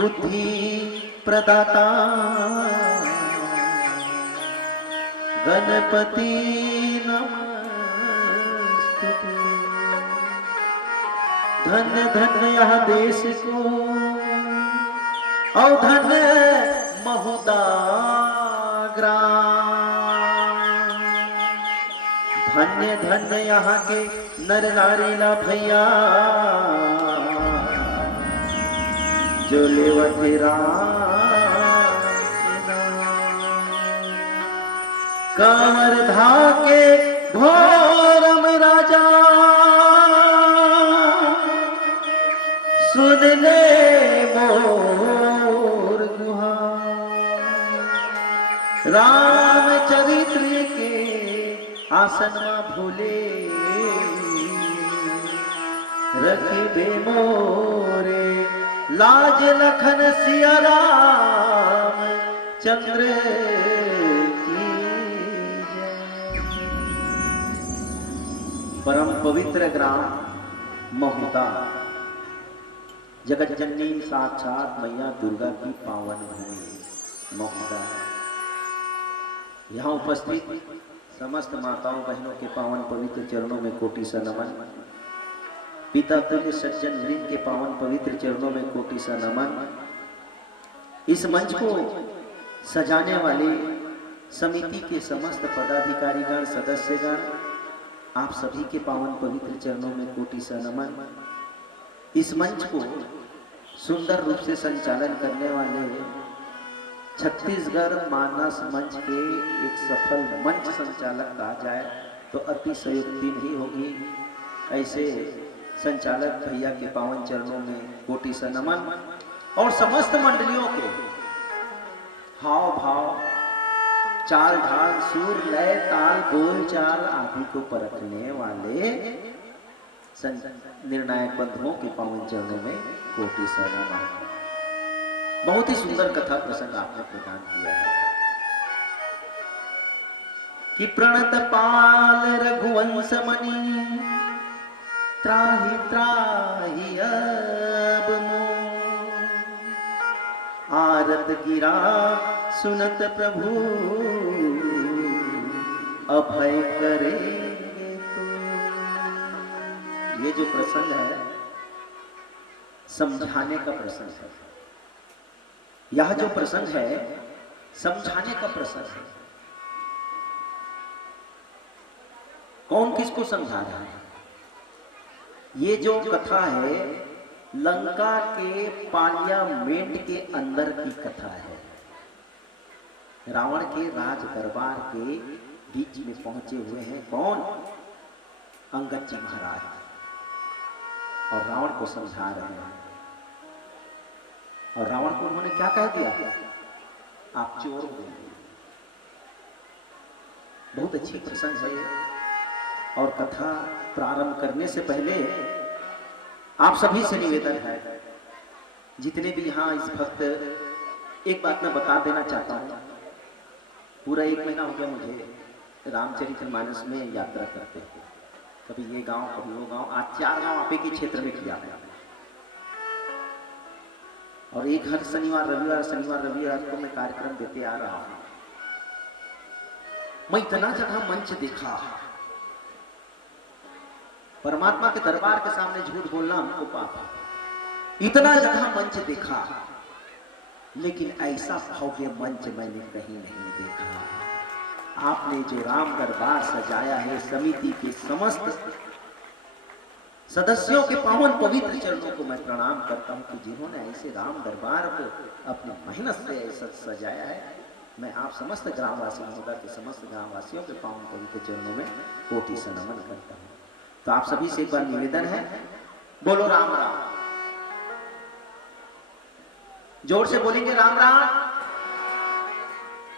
बुद्धि प्रदाता गणपति नमस्तुते। धन्य धन्य यह देश को और धन्य महुदा ग्राम। धन्य धन्य यहाँ के नर नारीला भैया जो लेवते राम के नाम। कंवर धाके घोरम राजा सुन ले मोर गुहार। रामचरित्र के आसन में भूले रखबे मोरे लाज लखन सिया राम चंद्र की जय। परम पवित्र ग्राम महुदा जगत जननी साक्षात मैया दुर्गा की पावन भूमि महुदा। यहाँ उपस्थित समस्त माताओं बहनों के पावन पवित्र चरणों में कोटि सा नमन। पिता तुल्य सज्जन वृंद के पावन पवित्र चरणों में कोटि सा नमन। इस मंच को सजाने वाले समिति के समस्त पदाधिकारीगण सदस्यगण आप सभी के पावन पवित्र चरणों में कोटि सा नमन। इस मंच को सुंदर रूप से संचालन करने वाले छत्तीसगढ़ मानस मंच के एक सफल मंच संचालक कहा जाए तो अतिशयोक्ति नहीं होगी। ऐसे संचालक भैया के पावन चरणों में कोटि सा नमन। और समस्त मंडलियों के हाव भाव चाल ढाल सुर लय ताल बोल चाल आदि को परखने वाले निर्णायक बंधुओं के पावन चरणों में कोटि सा नमन। बहुत ही सुंदर कथा प्रसंग आपने प्रदान किया है कि प्रणत पाल रघुवंश मणि त्राहि त्राहि अब मोर। आरत गिरा सुनत प्रभु अभय करेंगे तो। ये जो प्रसंग है समझाने का प्रसंग है। यह जो प्रसंग है समझाने का प्रसंग है। कौन किसको समझा रहा है? ये जो कथा है लंका के पार्लियामेंट के अंदर की कथा है। रावण के राज दरबार के बीच में पहुंचे हुए हैं कौन? अंगद जी महाराज। और रावण को समझा रहे हैं। और रावण को उन्होंने क्या कह दिया? आप चोर हो। बहुत अच्छी प्रसंग है। और कथा प्रारंभ करने से पहले आप सभी से निवेदन है, जितने भी यहाँ इस भक्त, एक बात मैं बता देना चाहता हूँ। पूरा 1 महीना हो गया मुझे रामचरितमानस में यात्रा करते हुए। कभी ये गांव कभी वो गांव। आज 4 गांव आप एक ही क्षेत्र में किया है। और एक हर शनिवार रविवार को मैं कार्यक्रम देते आ रहा हूं। मैं इतना जगह मंच देखा। परमात्मा के दरबार के सामने झूठ बोलना हमको पाप है। इतना जगह मंच देखा, लेकिन ऐसा भव्य मंच मैंने कहीं नहीं देखा। आपने जो राम दरबार सजाया है, समिति के समस्त सदस्यों के पावन पवित्र चरणों को मैं प्रणाम करता हूं कि जिन्होंने ऐसे राम दरबार को अपनी मेहनत से ऐसा सजाया है। मैं आप समस्त ग्रामवासी महोदय के समस्त ग्रामवासियों के पावन पवित्र चरणों में कोटि से नमन करता हूं। तो आप सभी से एक बार निवेदन है, बोलो राम राम। जोर से बोलेंगे राम राम।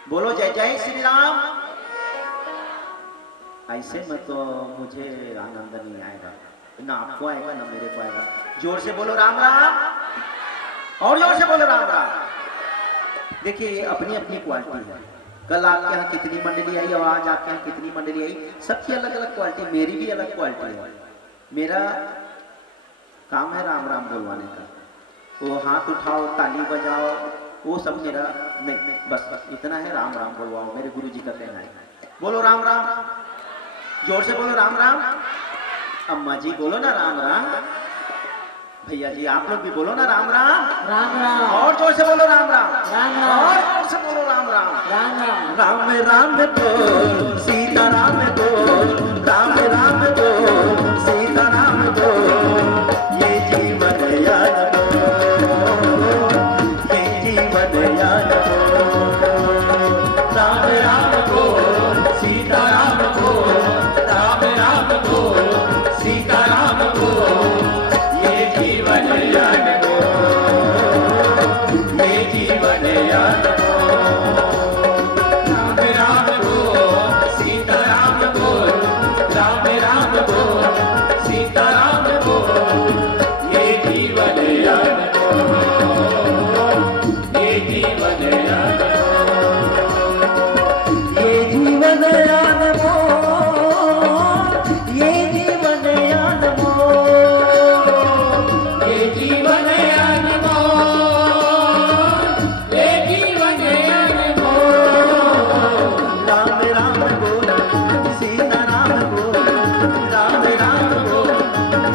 बोलो जय जय श्री राम। ऐसे में तो मुझे आनंद नहीं आएगा, ना आपको आएगा ना मेरे को आएगा। जोर से बोलो राम राम। और जोर से बोलो राम राम। देखिए अपनी अपनी क्वालिटी है। कल आपके यहाँ कितनी मंडली आई और आज आपके यहाँ कितनी मंडली आई, सबकी अलग अलग क्वालिटी। मेरी भी अलग क्वालिटी है। मेरा काम है राम राम बोलवाने का। वो हाथ उठाओ, ताली बजाओ, वो सब मेरा नहीं, बस इतना है, राम राम बोलवाओ, मेरे गुरु जी का कहना है। बोलो राम राम, जोर से बोलो राम राम। अम्मा जी बोलो ना राम राम। भैया जी आप लोग भी बोलो ना राम राम। राम राम। और जोर से बोलो राम राम। राम राम। और जोर से बोलो राम राम। राम राम। राम राम बोल सीता राम बोल, राम राम बोल सीता राम बोल, ये जीवन याद बोल, ये जीवन याद बोल। राम राम बोल सीता राम बोल, राम राम बोल सीता राम बोल, ये जीवन याद बोल, ये जीवन याद बोल। राम राम बोल सीता राम बोल, राम राम बोल सीता राम बोल, ये जीवन याद बोल, ये जीवन याद बोल, ये जीवन याद बोल, ये जीवन याद बोल, ये जीवन याद बोल, ये जीवन याद बोल। राम राम बोल सीता राम बोल, राम राम बोल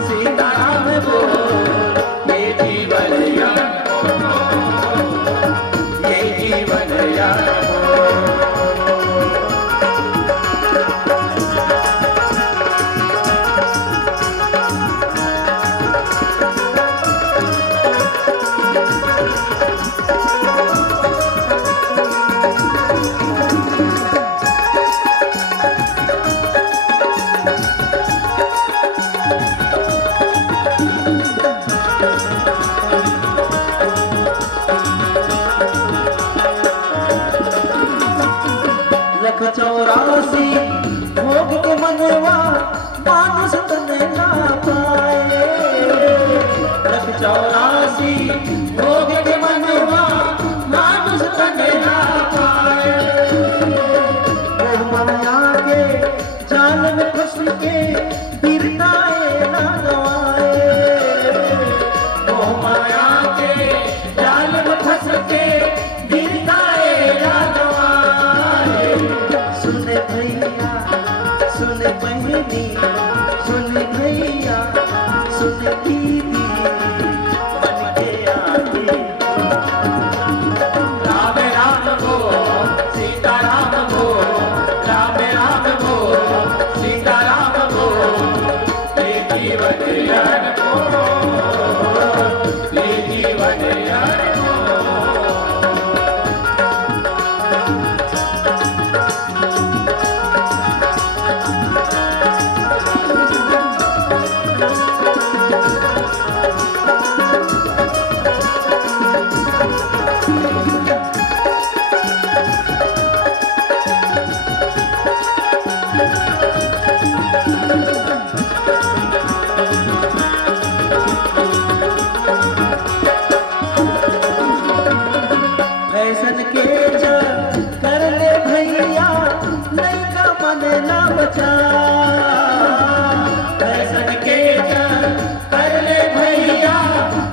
सीता राम बोल, ये जीवन याद बोल, ये जीवन याद बोल। लख 84 भोग के मनवा मानुष तन ना पाए, लख 84 भोग के मनवा मानुष तन ना पाए। मोह माया के जाल में फंस के बिरताए ना गवाए, मोह माया के जाल में फंस के बिरताए ना गवाए। सुन भैया सुन बहनी, सुन भैया सुन दीदी, बन के आगे। राम राम बोल सीता राम बोल, राम राम बोल सीता राम बोल, ये जीवन याद बोल, ये जीवन याद बोल। फैशन के कर ले भैया, लइका मन ना बचा। फैशन के कर ले भैया,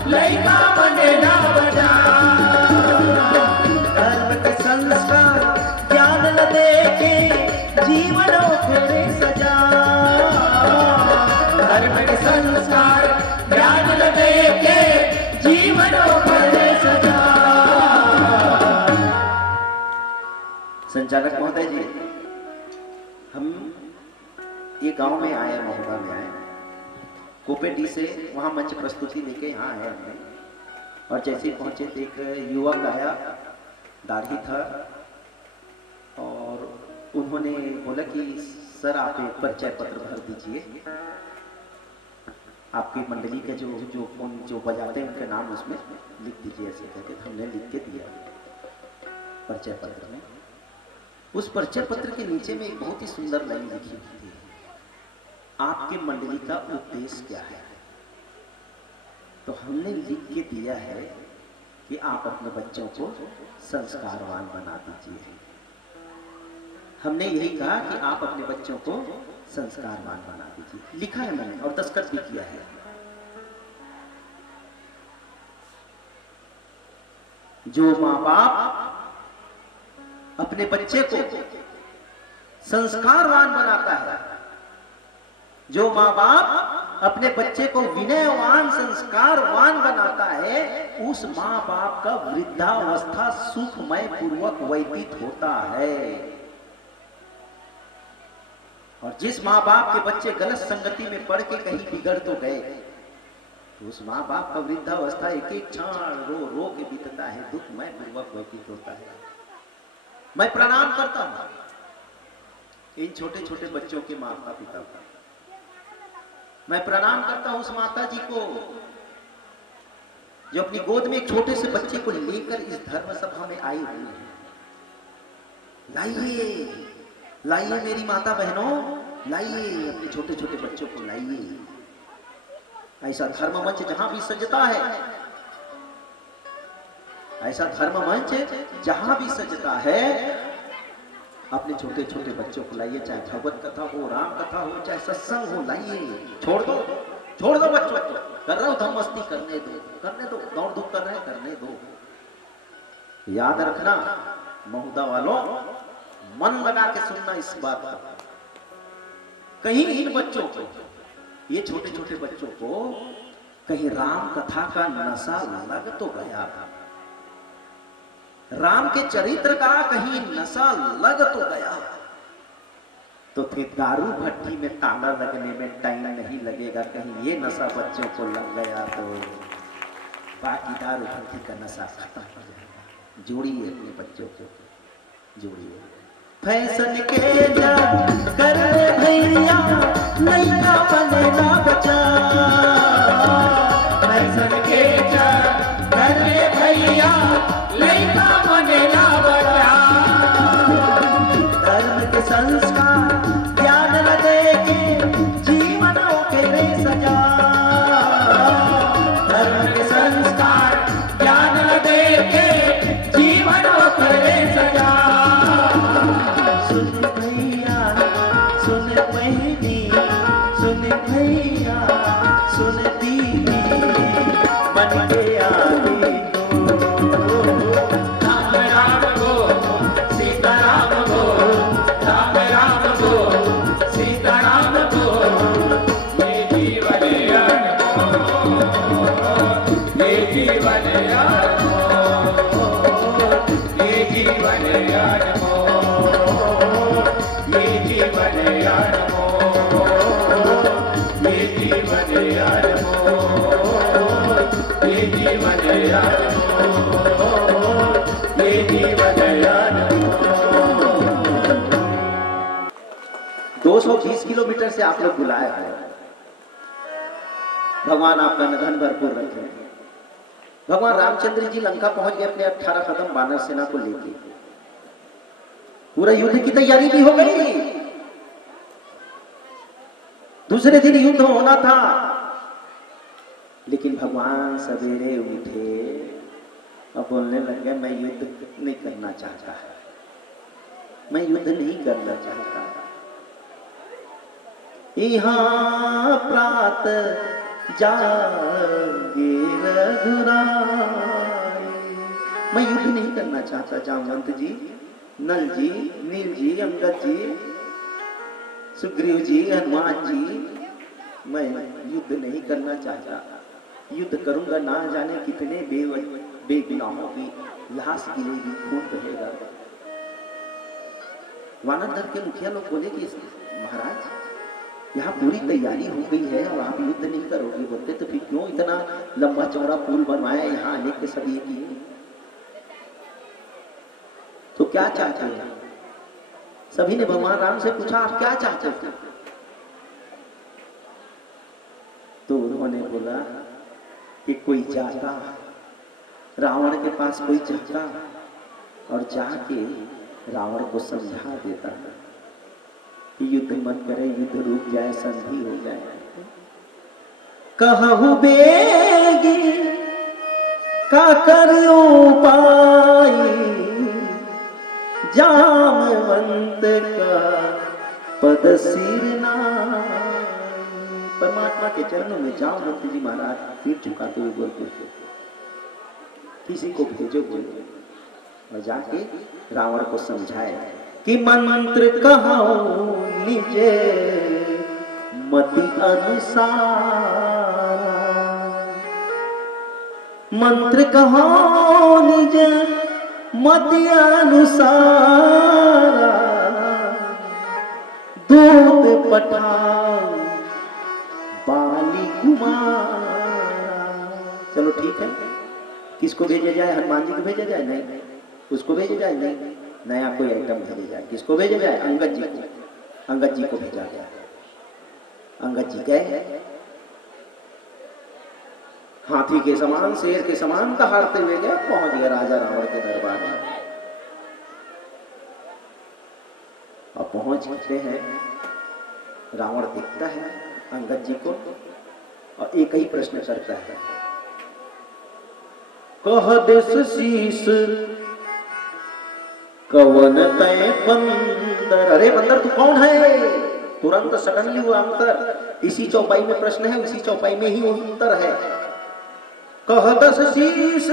लइका मन ना बचा। धर्म के संस्कार ज्ञान न दे के जीवन फेरे सजा, धर्म के संस्कार ज्ञान न दे के जीवन फेरे सजा। संचालक महोदय जी, हम ये गांव में आए, महोदय में आए, कोपेडी से वहां मंच प्रस्तुति लेके यहाँ आए हमने। और जैसे ही पहुंचे तो एक युवक आया, दाढ़ी था, और उन्होंने बोला कि सर आप एक परिचय पत्र भर दीजिए, आपकी मंडली के जो बजाते हैं उनके नाम उसमें लिख दीजिए, ऐसे कहते। हमने लिख के दिया परिचय पत्र में। उस परिचय पत्र के नीचे में एक बहुत ही सुंदर लाइन लिखी थी, आपकी मंडली का उद्देश्य क्या है। तो हमने लिख के दिया है कि आप अपने बच्चों को संस्कारवान बना दीजिए। हमने यही कहा कि आप अपने बच्चों को संस्कारवान बना दीजिए, लिखा है मैंने और दस्तखत भी किया है। जो माँ बाप अपने बच्चे को संस्कारवान बनाता है, जो माँ बाप अपने बच्चे को विनयवान संस्कारवान बनाता है, उस माँ बाप का वृद्धावस्था सुखमय पूर्वक व्यतीत होता है। और जिस माँ बाप के बच्चे गलत संगति में पड़ के कहीं बिगड़ तो गए, तो उस माँ बाप का वृद्धावस्था एक एक क्षण रो रो के बीतता है, दुखमय पूर्वक व्यतीत होता है। मैं प्रणाम करता हूं इन छोटे छोटे बच्चों के माता पिता का। मैं प्रणाम करता हूं उस माता जी को जो अपनी गोद में एक छोटे से बच्चे को लेकर इस धर्म सभा में आई हुई है। लाइए लाइए मेरी माता बहनों, लाइए अपने छोटे छोटे बच्चों को लाइए। ऐसा धर्म मंच जहां भी सजता है, ऐसा धर्म मंच जहां भी सजता है, अपने छोटे छोटे बच्चों को लाइए। चाहे भगवत कथा हो, राम कथा हो, चाहे सत्संग हो, लाइए। छोड़ दो बच्चों को, कर रहे हो धम मस्ती, करने दो, दौड़ धूप कर रहे हैं, करने दो। याद रखना महुदा वालों, मन लगा के सुनना इस बात का, कहीं इन बच्चों को, ये छोटे छोटे बच्चों को कहीं राम कथा का नशा लग तो गया, राम के चरित्र का कहीं नशा लग तो गया, तो फिर दारू भट्टी में ताला लगने में टाइम नहीं लगेगा। कहीं ये नशा बच्चों को लग गया तो बाकी दारू भट्टी का नशा खत्म हो जाएगा। जोड़िए अपने बच्चों को, जोड़िए। फैशन के जा कर भैया नहीं का बनेगा बचा, फैशन के जा कर भैया नहीं का बनेगा बचा। धर्म के संस्कार ज्ञान न देके जीवनों के रे सजा, धर्म के संस्कार ज्ञान न देके जीवनों के रे सजा। सुन भैया सुन बहनी, सुन भैया सुन दीदी, मन के आगे किलोमीटर से आप लोग बुलाए हैं। भगवान आपका निधन भरपूर रखे। भगवान रामचंद्र जी लंका पहुंच गए अपने 18 कदम वानर सेना को लेके। पूरा युद्ध की तैयारी भी हो गई, दूसरे दिन युद्ध होना था, लेकिन भगवान सवेरे उठे और बोलने लगे मैं युद्ध नहीं करना चाहता, मैं युद्ध नहीं करना चाहता। यहाँ प्रात जागे रघुराई, मैं युद्ध नहीं करना चाहता। जामवंत जी, नल जी, नील जी, अंगद जी, सुग्रीव जी, हनुमान जी, मैं युद्ध नहीं करना चाहता। युद्ध करूंगा ना जाने कितने बेगुनाहों की लाश गिरेगी, खून बहेगा। वानर दल के मुखिया लोग बोले कि महाराज यहाँ पूरी तैयारी हो गई है और आप युद्ध नहीं करोगे। बोलते तो फिर क्यों इतना लंबा चौड़ा पुल बनवाया यहाँ आने के सब ये किए, तो क्या चाहते हैं? सभी ने भगवान राम से पूछा आप क्या चाहते थे? तो उन्होंने बोला कि कोई जाता, रावण के पास कोई जाता और जाके रावण को समझा देता कि युद्ध मत करे, युद्ध रुक जाए, संधि हो जाए। कहु बेगी का करो पाई, जामवंत का पद सिर नाई। परमात्मा के चरणों में जामवंत जी महाराज सिर झुकाते हुए बोलते थे किसी को भेजो बोले और जाके रावण को समझाए कि मंत्र कहो निजे मति अनुसार, मंत्र कहो निजे मति अनुसार, दूत पठाओ बाली कुमार। चलो ठीक है, किसको भेजा जाए? हनुमान जी को भेजा जाए? नहीं। उसको भेजा जाए? नहीं। नया कोई आइटम भेजा जाए। किसको भेजा जाए? अंगद जी को। अंगद जी को भेजा गया। अंगद जी गए, हाथी के समान शेर के समान दहाड़ते हुए गए, पहुंच गए राजा रावण के दरबार में। और पहुंचते हैं, रावण दिखता है अंगद जी को और एक ही प्रश्न करता है, कह देश शीस कवन तय बंदर। अरे बंदर तू कौन है? तुरंत सडनली हुआ अंतर। इसी चौपाई में प्रश्न है, उसी चौपाई में ही उत्तर है। कह दस शीस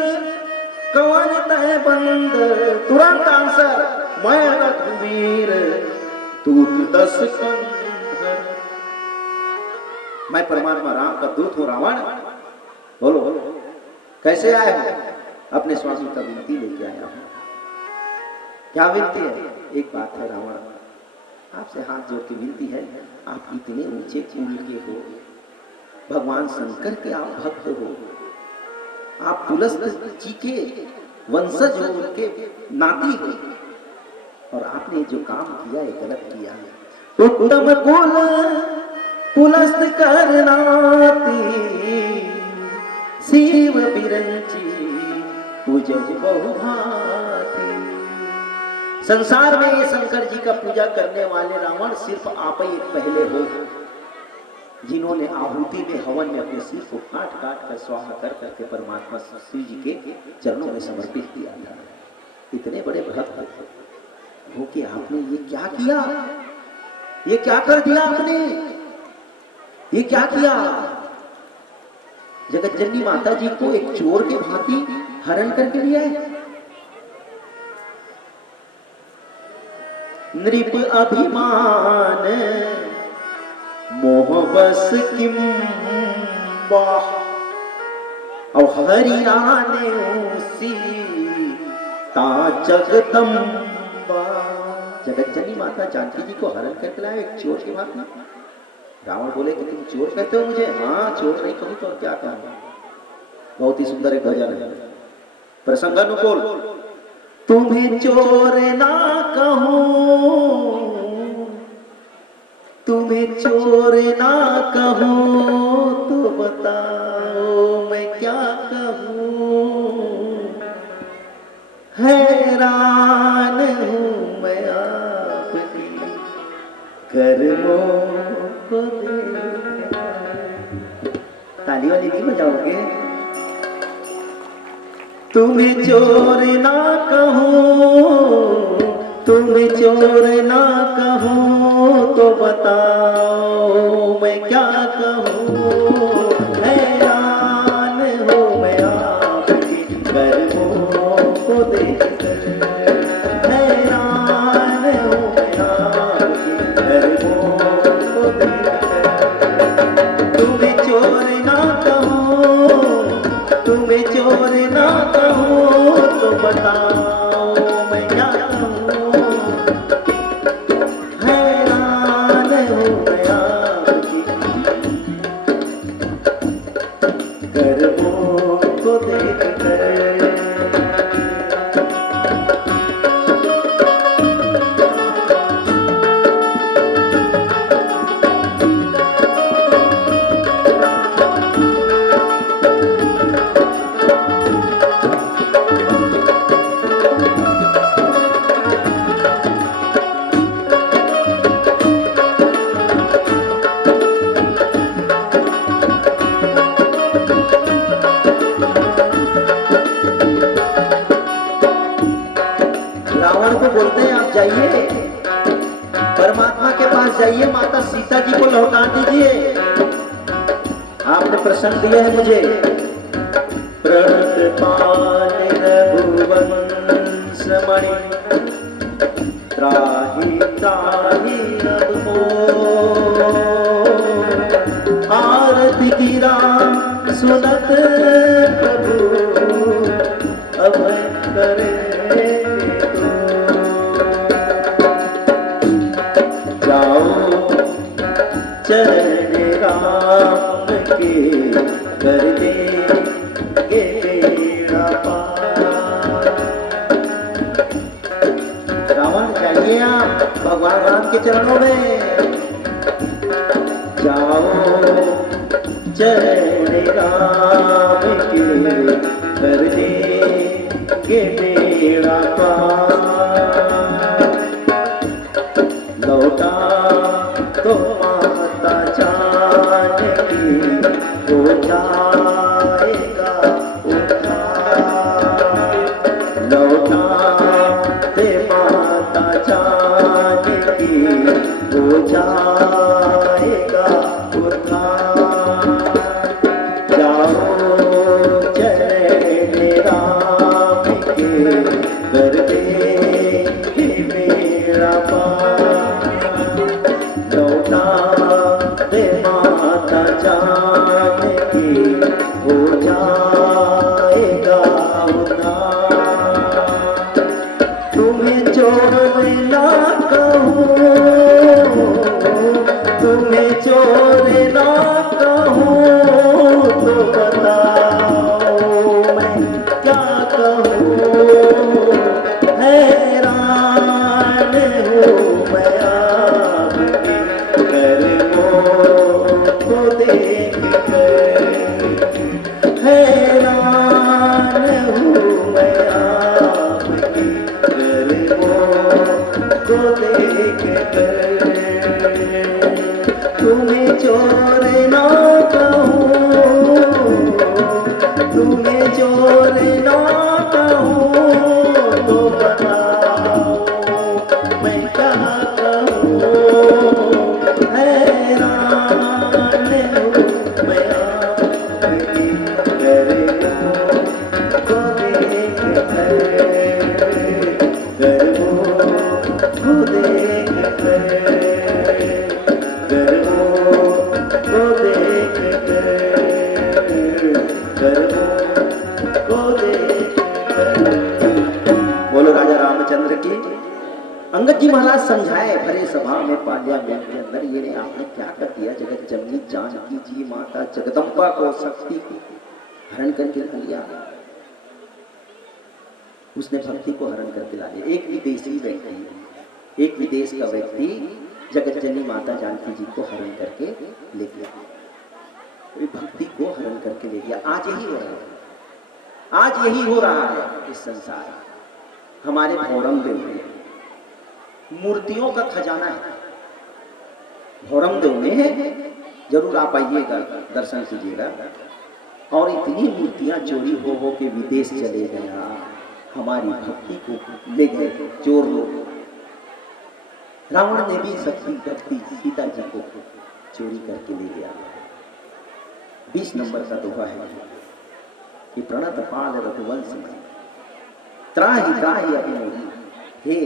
कवन तय बंदर, तुरंत आंसर, मैं रघुवीर दूत दस कंधर। मैं परमात्मा राम का दूत हूं रावण। बोलो कैसे आए हो? अपने स्वामी का विनती लेके आया हूं। क्या विनती है? एक बात है रावण, आपसे हाथ जोड़ के विनती है, आप इतने ऊंचे कुल के हो, भगवान शंकर के आप भक्त हो, आप पुलस्त जी के वंशज हो, उनके नाती हो, और आपने जो काम किया है गलत किया है। उत्तम कुल पुलस्त करनाती, शिव बिरंची पूजन बहुभांति। संसार में ये शंकर जी का पूजा करने वाले रावण सिर्फ आप ही एक पहले हो, जिन्होंने आहुति में हवन में अपने सिर को काट काट कर स्वाहा कर करके परमात्मा शिव जी के चरणों में समर्पित किया था। इतने बड़े भक्त हो कि आपने ये क्या किया? ये क्या कर दिया आपने? ये क्या किया? जगत जननी माता जी को एक चोर के भांति हरण करके लिया है। नृप अभिमान मोह बस किम बाह, और हरियाने सीता जगदम्बा। जगत जननी माता जानकी जी को हरण करके लाया एक चोर के भांति। रावण बोले कि तुम चोर कहते हो मुझे? हाँ, चोर नहीं कहूं तो क्या कहूं। बहुत ही सुंदर एक भजन है, प्रसंगानुकूल। तुम्हें चोर ना कहूं, तुम्हें चोर ना कहूं, तो बताओ मैं क्या कहूं। हैरान हूं मैं आपकी कर्मों को देख। ताली वाली नहीं बजाओगे? तुम्हें चोर ना कहूं, तुम्हें चोर ना कहूं, तो बताओ मैं क्या कहूं। हैरान हूं मैं आपकी कर्मों को देखकर, हैरान हूं मैं आपकी कर्मों को देखकर। तुम्हें चोर ना कहूं, तुम्हें चोर ना कहूं, तो बताओ मैं क्या कहूं। हैरान हूं मैं आपकी कर्मों को देखकर। रावण को बोलते हैं आप जाइए परमात्मा के पास जाइए, माता सीता जी को लौटा दीजिए, आपने प्रसन्न दिया है मुझे। प्रणत पाने मणि त्राहि त्राहि अब मोर। आरती गिरा सुनत प्रभु अभय करे तो। जाओ चरण राम के कर देंगे बेड़ा पार। रावण जाइए आप भगवान राम के चरणों में। जाओ चरण राम के कर देंगे बेड़ा पार। लौटा तो माता जानकी हो जाएगा उद्धार। लौटा दे माता जानकी हो जाएगा उद्धार। जाओ चरण राम के कर देंगे बेड़ा पार। लौटा दे माता जानकी हो जाएगा उद्धार। तुम्हें चोर ना कहूँ, तुम्हें चोर ना कहूँ तो बताओ मैं क्या कहूँ। हैरान हूँ मैं आपके कर्मों को देख कर। हैरान हूँ मैं आपके कर्मों को देख कर। तुम्हें चोर ना कहूँ, तुम्हें चोर ना कहूँ तो बताओ मैं क्या कहूँ। हैरान हूँ मैं आपके कर्मों को देख कर। कर्मों को देख कर। बोलो राजा रामचंद्र की। अंगद जी महाराज समझाए भरे सभा में पार्लियामेंट के अंदर, ये ने आपने क्या कर दिया। जगत जननी जानकी जी माता जगदम्बा को शक्ति को हरण करके ला लिया। उसने भक्ति को हरण करके ला लिया। एक विदेशी व्यक्ति, एक विदेश का व्यक्ति जगत जननी माता जानकी जी को हरण करके ले गया। भक्ति को हरण करके ले गया। आज यही हो रहा है, आज यही हो रहा है इस संसार। हमारे भौरमदेव में मूर्तियों का खजाना है। भौरमदेव में जरूर आप आइएगा, दर्शन कीजिएगा। और इतनी मूर्तियां चोरी हो के विदेश चले गया। हमारी भक्ति को ले गए चोर लोग। रावण ने भी शक्ति भक्ति सीता जी को चोरी करके ले गया। 20 नंबर का दोहा है कि प्रणत पाल रघुवंश में त्राहि त्राहि अभी मोही। हे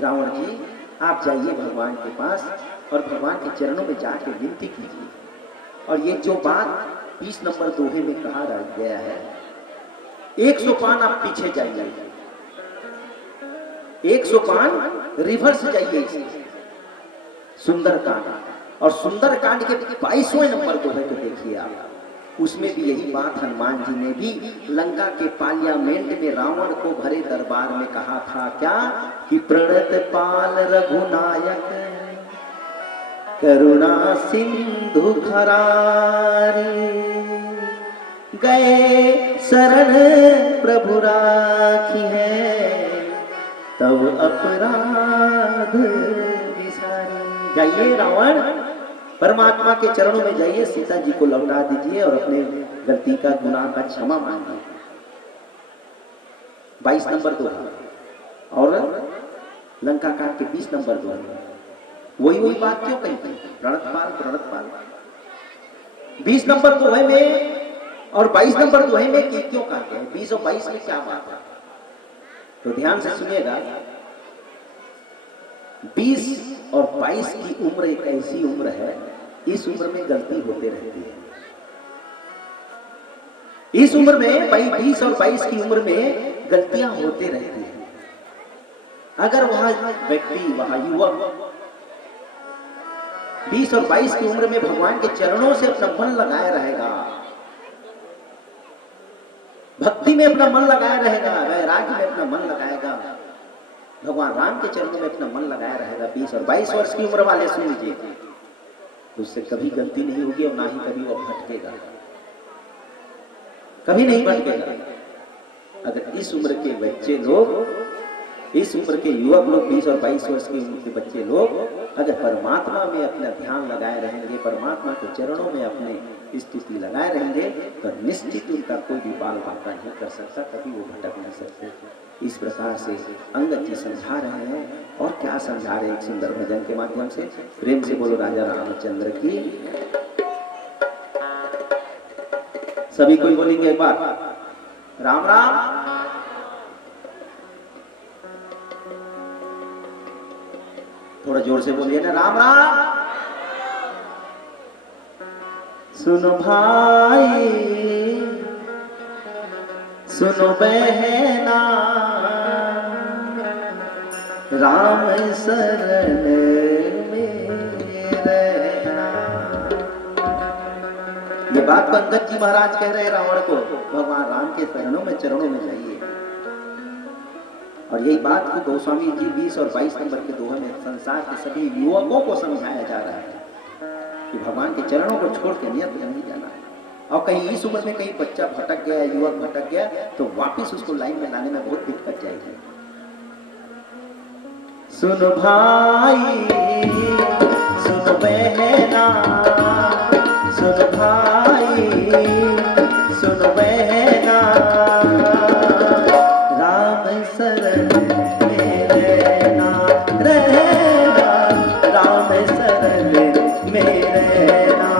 रावण जी, आप जाइए भगवान के पास और भगवान के चरणों में जाके विनती कीजिए। और ये जो बात 20 नंबर दोहे में कहा गया है, 100 पान आप पीछे जाइए, 100 पान रिवर्स जाइए सुंदरकांड। और सुंदरकांड के 22वें नंबर दोहे को देखिए आप। उसमें भी यही बात हनुमान जी ने भी लंका के पार्लियामेंट में रावण को भरे दरबार में कहा था क्या कि प्रणत पाल रघुनायक करुणा सिंधु खरारी। गए शरण प्रभु राखी है तब अपराध विसारी। जाइए रावण, परमात्मा के चरणों में जाइए, सीता जी को लौटा दीजिए और अपने गलती का गुनाह का क्षमा मांगिए। 22 नंबर दोहा और लंका कांड के 20 नंबर दोहा। वही बात क्यों कही? प्रणतपाल 20 नंबर दोहे में और 22 नंबर दोहे में क्यों कहा गया? 20 और 22 में क्या बात है? तो ध्यान से सुनिएगा, 20 और 22 की उम्र एक ऐसी उम्र है, इस उम्र में गलती होते रहती है। इस उम्र में 20 और 22 की उम्र में गलतियां होते रहती हैं। अगर वह व्यक्ति, वह युवक 20 और 22 की उम्र में भगवान के चरणों से अपना मन लगाए रहेगा, भक्ति में अपना मन लगाया रहेगा, वैराग्य में अपना मन लगाएगा, भगवान राम के चरणों में अपना मन लगाया रहेगा, 20 और 22 वर्ष की उम्र वाले सुन लीजिए, तो उससे कभी गलती नहीं होगी और ना ही कभी वो भटकेगा, कभी नहीं भटकेगा। अगर इस उम्र के बच्चे लोग, इस उम्र के युवक लोग, 20 और 22 वर्ष की उम्र के बच्चे लोग अगर परमात्मा में अपना ध्यान लगाए रहेंगे, परमात्मा के चरणों में अपने स्तुति लगाए रहेंगे, तो निश्चित उनका कोई भी बाल बांका नहीं कर सकता, कभी वो भटक नहीं सकते। इस प्रकार से अंगद जी समझा रहे हैं, और क्या समझा रहे हैं एक सुंदर भजन के माध्यम से। प्रेम से बोलो राजा रामचंद्र की। सभी कोई बोलेंगे एक बार, राम राम। थोड़ा जोर से बोलिए ना, राम राम। सुनो भाई, सुनो बहना, राम शरण में रहना। ये बात अंगद जी महाराज कह रहे हैं रावण को, भगवान राम के शरणों में, चरणों में जाइए। और यही बात को गोस्वामी जी 20 और 22 नंबर के दोहे में संसार के सभी युवकों को समझाया जा रहा है कि भगवान के चरणों को छोड़ के नियत नहीं जाना है। और कहीं इस उम्र में कहीं बच्चा भटक गया, युवक भटक गया, तो वापिस उसको लाइन में लाने में बहुत दिक्कत जाएगी। सुनो भाई, सुनो बहना, सुनो भाई, सुनो बहना, राम शरण में रहना, रहना, राम शरण में रहना।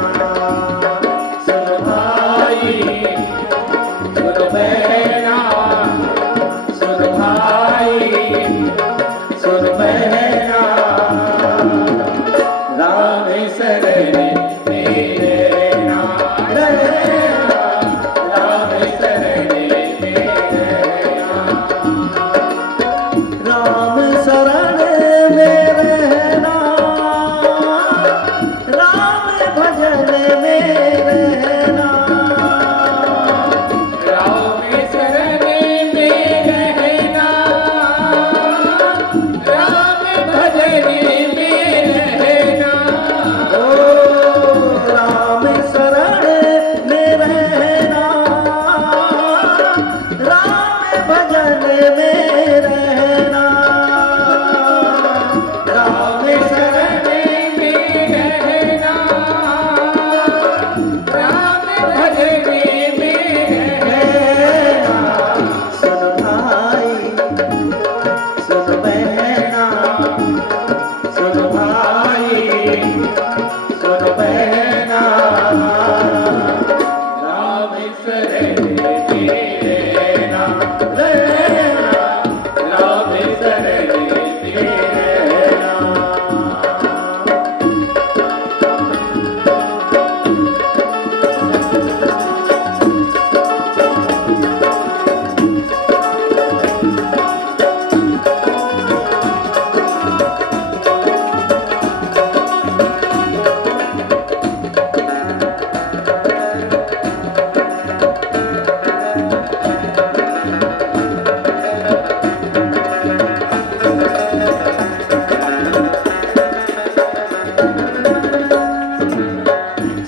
सुनो भाई, सुनो बहना, सुनो भाई, सुनो बहना, राम शरण में रहना, रहना, राम शरण में रहना। राम शरण में रहना, राम भजन में रहना, राम शरण में रहना, राम भजन में रहना। ओ राम शरण में रहना, राम भजन में रहना, राम शरण में रहना, राम भजन में रहना। सुन भाई, सुन बहना, सुन भाई, सुन बहना, राम शरण में रहना, रहना, राम शरण में रहना।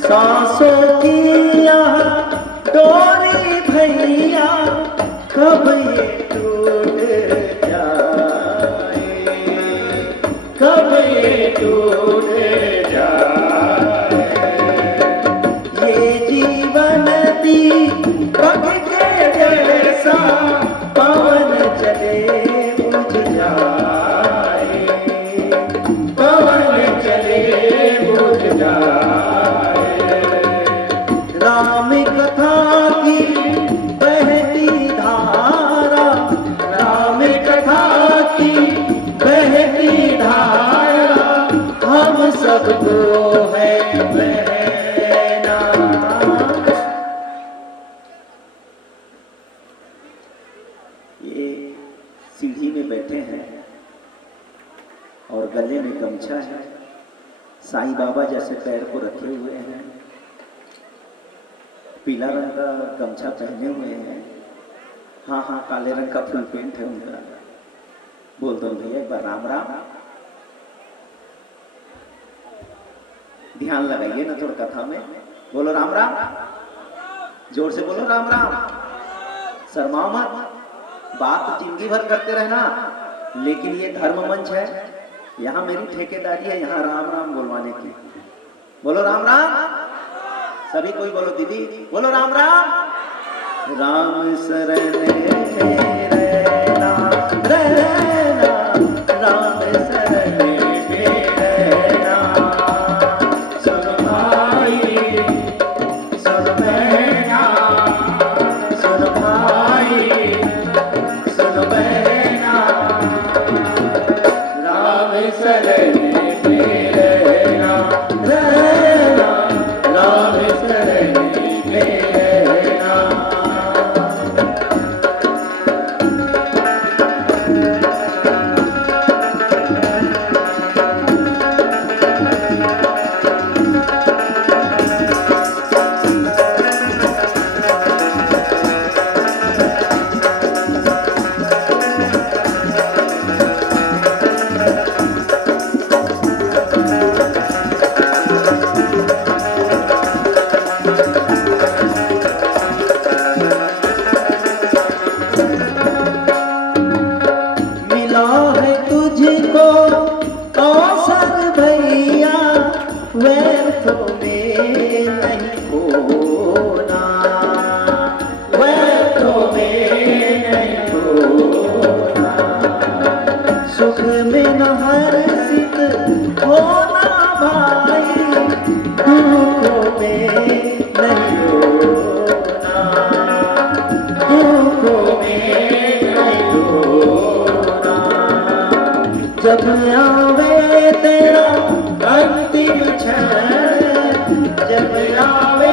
सांसों की यहाँ डोरी भैया, कब ये टूट जाए, कब ये टूट जाए। ये जीवन दीपक के जैसा पवन चले बुझ जाए, पवन चले बुझ जाए। राम कथा की बहती धारा, राम ये सीढ़ी में बैठे हैं और गले में गमछा है, साईं बाबा जैसे पैर को रखे हुए हैं, पीला रंग का गमछा पहने हुए हैं, हाँ हाँ काले रंग का फुल पेंट है उनका। बोल दो भैया एक बार राम राम। ध्यान लगाइए ना थोड़ा कथा में, बोलो राम राम, जोर से बोलो राम राम, शर्माओ मत, बात जिंदगी भर करते रहना, लेकिन ये धर्म मंच है, यहाँ मेरी ठेकेदारी है यहाँ राम राम बोलवाने की। बोलो राम राम, सभी कोई बोलो, दीदी बोलो राम राम। राम शरण रहना रहना, राम शरण रहना, सुन भाई सुन बहना, सुन भाई सुन बहना, राम शरण में रहना, रहना, राम शरण में रहना। मिला है तुझको अवसर भैया, व्यर्थों में नहीं खोना, व्यर्थों में नहीं खोना, सुख में न हर्षित होना भाई, दुखों में नहीं रोना, दुखों में नहीं रोना। जब आवे तेरा अंतिम क्षण, जब आवे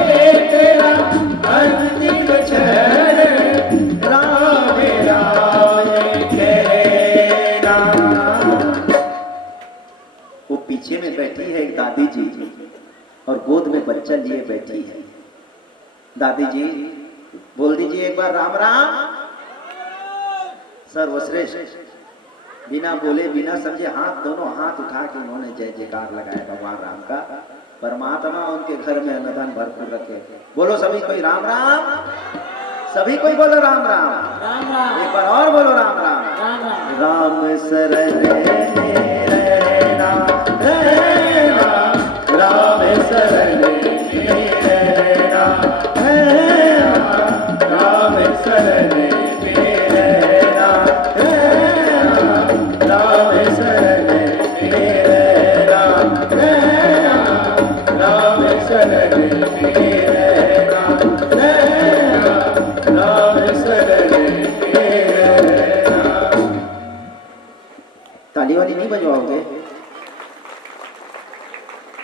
तेरा अंतिम क्षण, राम राम कहना। वो पीछे में बैठी है एक दादी जी और गोद में बच्चा लिए बैठी है। दादी जी बोल दीजिए एक बार राम राम। सर्वश्रेष्ठ बिना बोले बिना समझे हाथ, दोनों हाथ उठा के उन्होंने जय जयकार लगाया भगवान राम का। परमात्मा उनके घर में अन्नदान भरपूर रखे। बोलो सभी कोई राम राम, सभी कोई बोलो राम राम, राम राम, एक बार और बोलो राम राम। राम राम, राम शरण रहना रहना, राम शरण में रहना, राम शरण में रहना, राम शरण में रहना, राम शरण में रहना, राम शरण में रहना। ताली वाली नहीं बजवाओगे?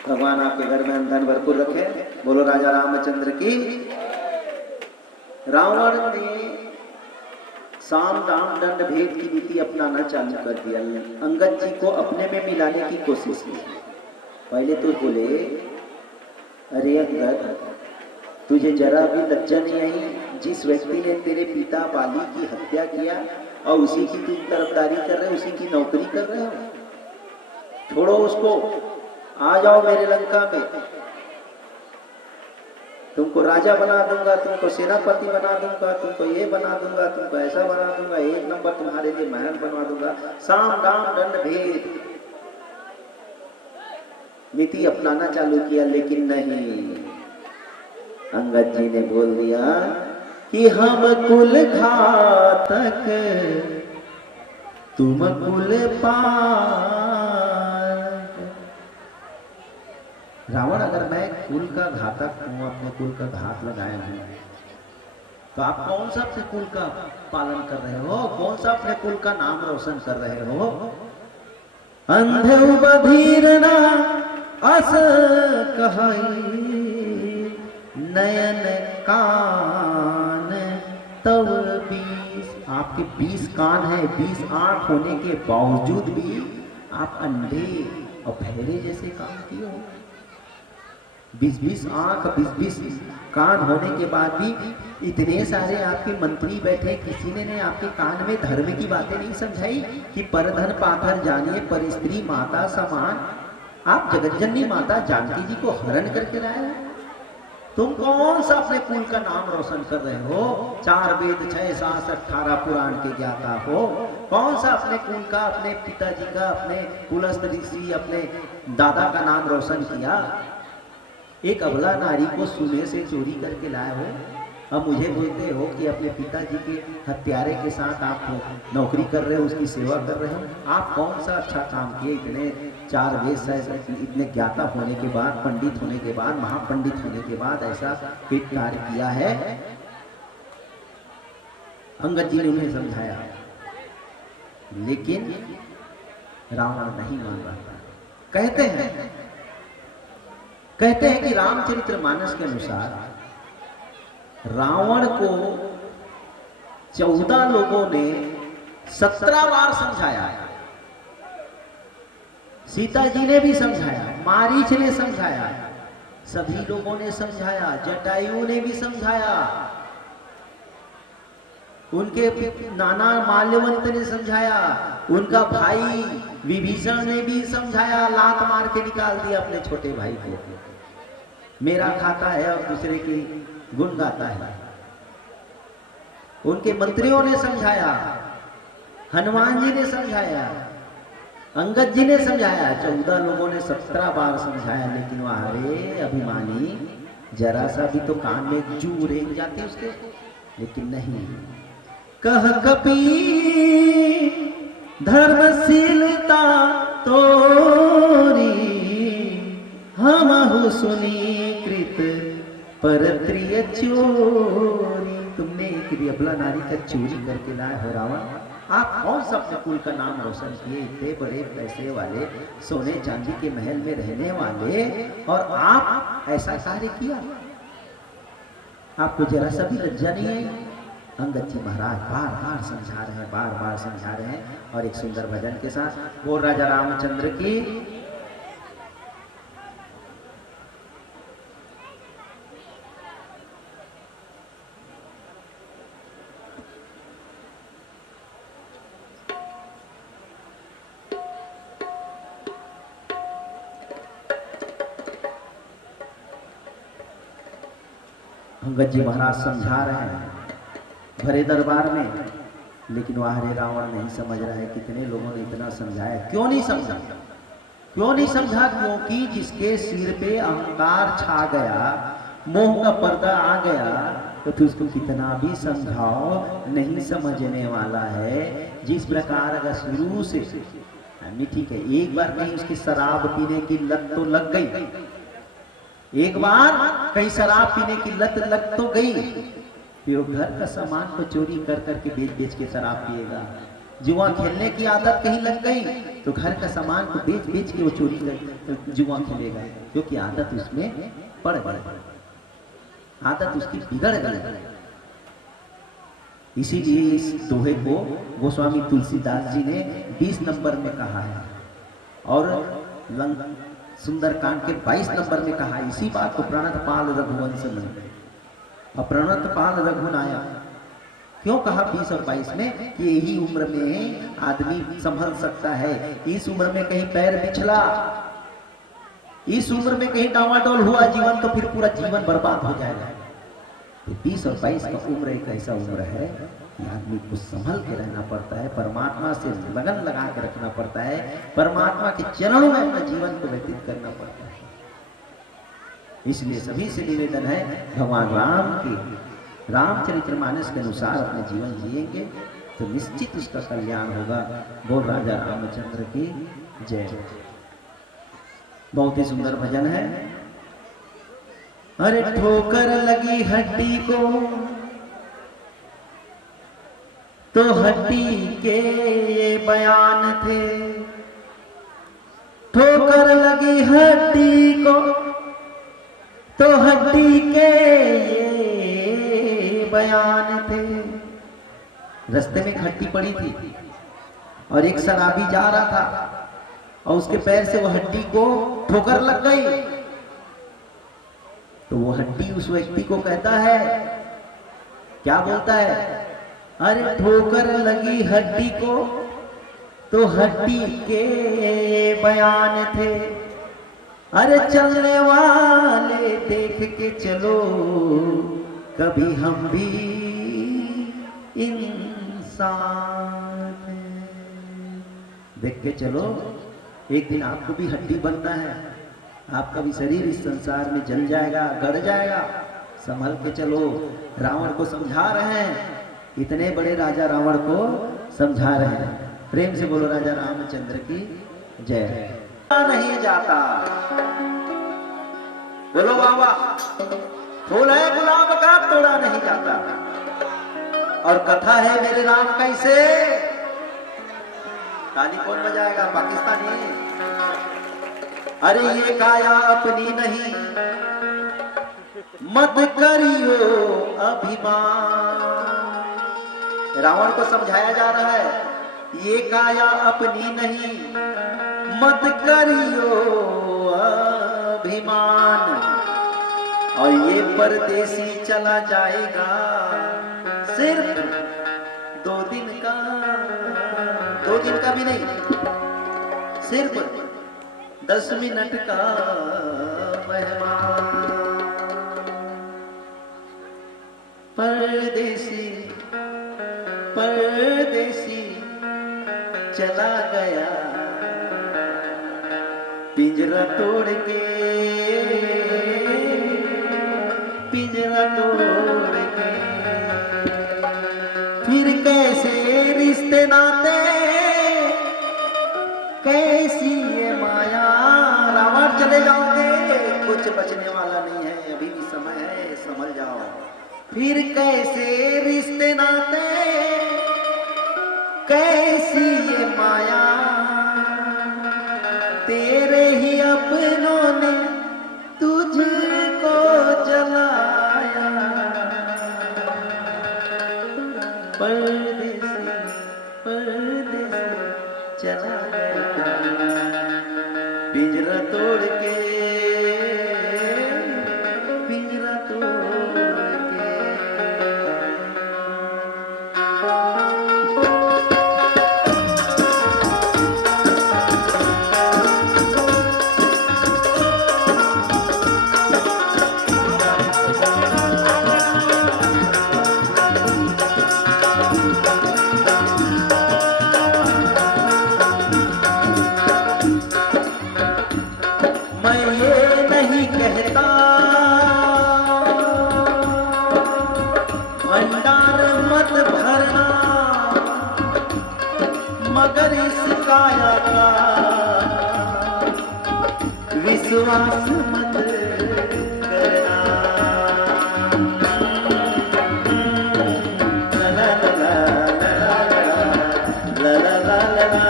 भगवान आपके घर में धन भरपूर रखे। बोलो राजा रामचंद्र की। रावण ने साम दाम दंड भेद की नीति अपनाना चालू कर दिया। अंगद जी को अपने में मिलाने की कोशिश की। पहले तो बोले अरे अंगद, तुझे जरा भी लज्जा नहीं आई? जिस व्यक्ति ने तेरे पिता बाली की हत्या किया और उसी की तुम तरफदारी कर रहे हो, उसी की नौकरी कर रहे हो। छोड़ो उसको, आ जाओ मेरे लंका में, तुमको राजा बना दूंगा, तुमको सेनापति बना दूंगा, तुमको ये बना दूंगा, तुमको ऐसा बना दूंगा, एक नंबर तुम्हारे लिए महल बनवा दूंगा। साम दाम दंड भेद नीति अपनाना चालू किया, लेकिन नहीं, अंगद जी ने बोल दिया कि हम कुल घातक तुम कुल पार। रावण, अगर मैं कुल का घातक हूं, अपने कुल का घात लगाया हूं, तो आप कौन सा अपने कुल का पालन कर रहे हो? कौन सा अपने कुल का नाम रोशन कर रहे हो? अंधे बधीरना अस कहई, नयन कान तव बीस आपके 20 कान है, 20 आंख होने के बावजूद भी आप अंधे और बहरे जैसे काम किए हो। 20-20 आंख, 20-20 कान होने के बाद भी इतने सारे आपके मंत्री बैठे, किसी ने आपके कान में धर्म की बातें नहीं समझाई कि परधन पाथर जानिए पर स्त्री माता समान। आप जगज्जननी माता जानकी जी को हरण करके लाए हो। तुम कौन सा अपने कुल का नाम रोशन कर रहे हो? 4 वेद 6 शास्त्र 18 पुराण के ज्ञाता हो। कौन सा अपने कुल का, अपने पिताजी का, अपने कुलस्थ ऋषि, अपने दादा का नाम रोशन किया? एक अबला नारी को सूले से चोरी करके लाए हो। अब मुझे बोलते हो कि अपने पिताजी के हत्यारे के साथ आप नौकरी कर रहे हो, उसकी सेवा कर रहे हो। आप कौन सा अच्छा काम किए? इतने 4 वेद, इतने ज्ञाता होने के बाद, पंडित होने के बाद, महापंडित होने के बाद ऐसा एक कार्य किया है। अंगद जी ने उन्हें समझाया, लेकिन रावण नहीं मान रहा था। कहते हैं कि रामचरितमानस के अनुसार रावण को 14 लोगों ने 17 बार समझाया। सीता जी ने भी समझाया, मारीच ने समझाया, सभी लोगों ने समझाया, जटायु ने भी समझाया, उनके नाना माल्यवंत ने समझाया, उनका भाई विभीषण ने भी समझाया, लात मार के निकाल दिया अपने छोटे भाई को। मेरा खाता है और दूसरे की गुण गाता है। उनके मंत्रियों ने समझाया, हनुमान जी ने समझाया, अंगद जी ने समझाया, 14 लोगों ने 17 बार समझाया। लेकिन वह अरे अभिमानी, जरा सा भी तो कान में जू रेंग जाती उसके। लेकिन नहीं, कह कपि धर्मशीलता तोरी, हमहु सुनी कृत परत्रिय चोरी। तुमने एक अबला नारी का चोरी करके लाए हो रावण। आप कौन सा अपने कुल का नाम रोशन किए? इतने बड़े पैसे वाले, सोने चांदी के महल में रहने वाले, और आप ऐसा कार्य किया? आपको जरा सा भी लज्जा नहीं आई? अंगद जी महाराज बार बार समझा रहे हैं, बार बार समझा रहे हैं, और एक सुंदर भजन के साथ बोल राजा रामचंद्र की। अंगद जी महाराज समझा रहे हैं भरे दरबार में, लेकिन वह रावण नहीं समझ रहा है। कितने लोगों ने इतना समझाया, क्यों नहीं समझा? क्यों नहीं समझा? क्योंकि जिसके सिर पे अहंकार छा गया, मोह का पर्दा आ गया, तो फिर उसको कितना भी समझाओ नहीं समझने वाला है। जिस प्रकार अगर शुरू से ठीक है, एक बार कहीं उसकी शराब पीने की लत तो लग गई, एक बार कहीं शराब पीने की लत लग तो गई, फिर वो घर का सामान को चोरी कर करके बेच बेच के शराब पिएगा। जुआ खेलने की आदत कहीं लग गई तो घर का सामान को बेच बेच के वो चोरी कर जुआ खेलेगा, क्योंकि आदत उसमें पड़ गई, आदत उसकी बिगड़ गई। इसीलिए इस दोहे को गोस्वामी तुलसीदास जी ने 20 नंबर में कहा है और सुंदरकांड के 22 नंबर में कहा। इसी बात को प्रणत पाल रघुवंश में, और प्रणत पाल रघुनायक क्यों कहा 20 और 22 में? कि यही उम्र में आदमी संभल सकता है। इस उम्र में कहीं पैर पिछला, इस उम्र में कहीं डावाडोल हुआ जीवन, तो फिर पूरा जीवन बर्बाद हो जाएगा। 20 और 22 का उम्र एक ऐसा उम्र है कि आदमी को संभल के रहना पड़ता है, परमात्मा से लगन लगा के रखना पड़ता है, परमात्मा के चरणों में अपना जीवन को व्यतीत करना पड़ता है। इसलिए सभी से निवेदन है, भगवान राम के रामचरितमानस के अनुसार अपने जीवन जिएंगे तो निश्चित उसका कल्याण होगा। बोल राजा रामचंद्र की जय। बहुत ही सुंदर भजन है। अरे ठोकर लगी हड्डी को तो हड्डी के ये बयान थे, ठोकर लगी हड्डी को तो हड्डी के ये बयान थे, रास्ते में हड्डी पड़ी थी और एक शराबी जा रहा था और उसके पैर से वो हड्डी को ठोकर लग गई। तो वो हड्डी उस व्यक्ति को कहता है, क्या बोलता है, अरे ठोकर लगी हड्डी को तो हड्डी के बयान थे, अरे चलने वाले देख के चलो कभी हम भी इंसान हैं। देख के चलो, एक दिन आपको भी हड्डी बनना है, आपका भी शरीर इस संसार में जल जाएगा, गड़ जाएगा, संभल के चलो। रावण को समझा रहे हैं, इतने बड़े राजा रावण को समझा रहे हैं। प्रेम से बोलो राजा रामचंद्र की जय। नहीं जाता, बोलो बाबा, फूल है गुलाब का तोड़ा नहीं जाता। और कथा है मेरे राम कैसे, ताली कौन बजाएगा, पाकिस्तानी। अरे ये काया अपनी नहीं, मत करियो अभिमान। रावण को समझाया जा रहा है, ये काया अपनी नहीं, मत करियो अभिमान। और ये परदेसी चला जाएगा सिर्फ 2 दिन का, 2 दिन का भी नहीं, सिर्फ 10 मिनट का मेहमान। परदेसी परदेसी चला गया पिंजरा तोड़ के, पिंजरा तोड़ के। फिर कैसे रिश्ते नाते, कैसी ये माया। रावण चले जाओगे, कुछ बचने वाला नहीं है, अभी भी समय है, समझ जाओ। फिर कैसे रिश्ते नाते, कैसी ये माया। तेरे ही अपनों ने तुझको जलाया। परदेसी परदेसी चला गया पिंजरा तोड़ के, पिंजरा तोड़ के। मैं ये नहीं कहता भंडार मत भरना, मगर इस काया का विश्वास मत करना। ला ला ला ला ला ला ला ला ला।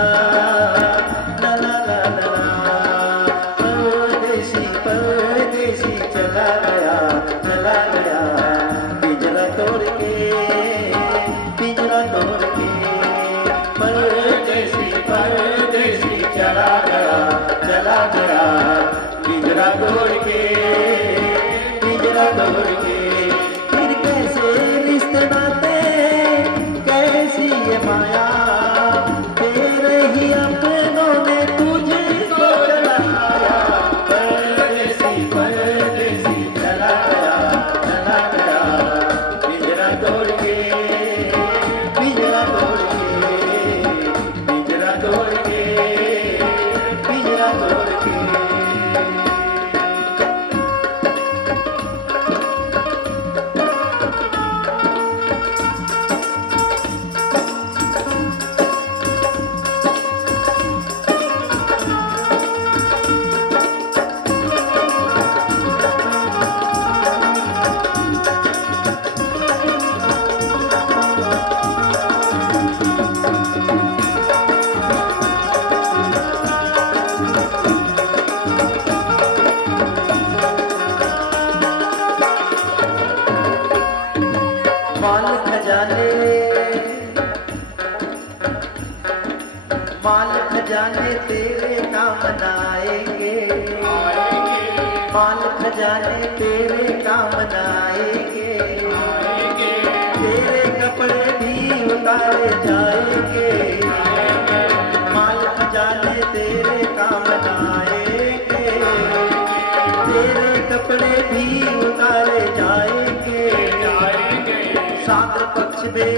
परदेसी चला गया पिंजरा तोड़ के, पिंजरा तोड़ के। परदेसी परदेसी चला गया पिंजरा तोड़ के, पिंजरा तोड़ के। फिर कैसे रिश्ते नाते, कैसी ये माया। तेरे माल खजाने तेरे काम नाएंगे, माल खजाने तेरे काम नाएंगे, तेरे कपड़े भी उतारे जाएंगे, माल खजाने तेरे काम नाएंगे, तेरे कपड़े भी उतारे जाएंगे। साद्र पक्ष में,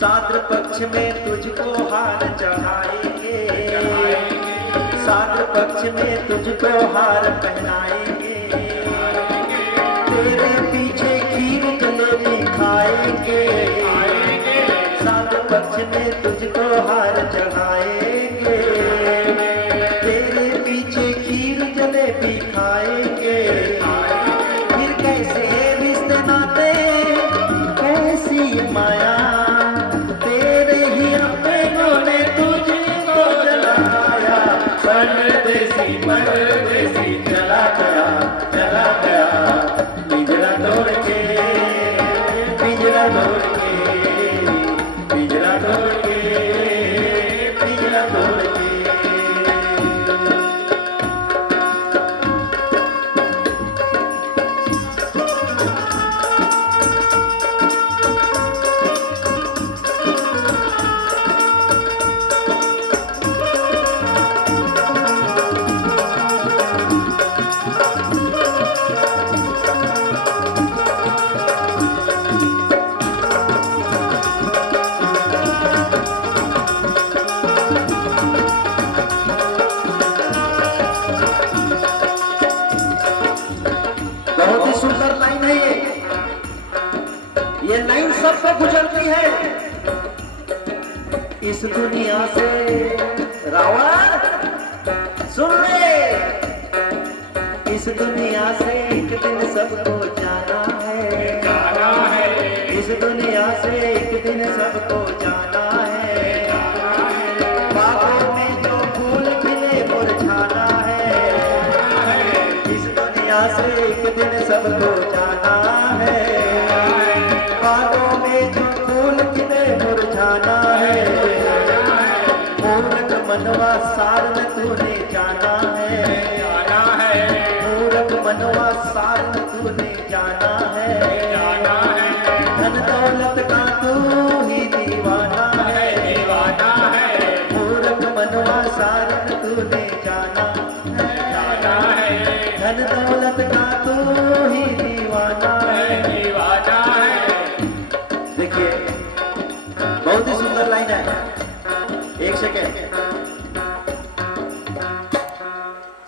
साद्र पक्ष में तुझको हार चढ़ाएंगे, साद्र पक्ष में तुझको हार पहनाएंगे, तेरे पीछे खीर जलेबी खाएंगे, साद्र पक्ष में तुझको हार चढ़ाएंगे, तेरे पीछे खीर जलेबी खाएंगे। फिर कैसे रिश्ते नाते, कैसी ये माया, तेरे ही अपनों ने तुझको जलाया। परदेसी परदेसी चला गया, चला गया, पिंजरा तोड़ के, पिंजरा तोड़ के, पिंजरा तोड़ के, पिंजरा तोड़ के। बहुत ही सुंदर लाइन है ये लाइन सबसे गुजरती है। इस दुनिया से रावण सुन ले, इस दुनिया से एक दिन सबको जाना है, जाना है, इस दुनिया से एक दिन सबको जाना है, बागों में जो फूल खिले मुरझाना है, इस दुनिया से एक दिन सबको जाना है, बागों में जो फूल खिले मुरझाना है, मूर्ख मनवा सार न तूने जाना है, जाना है, मूर्ख मनवा सार न तूने जाना है, जाना है, धन दौलत का तू ही दीवाना है, दीवाना है, मूर्ख मनवा सार न तूने जाना है, जाना है, धन दौलत का तू ही दीवाना है। दीवाना है। देखिए बहुत ही सुंदर लाइन है। एक सेकेंड,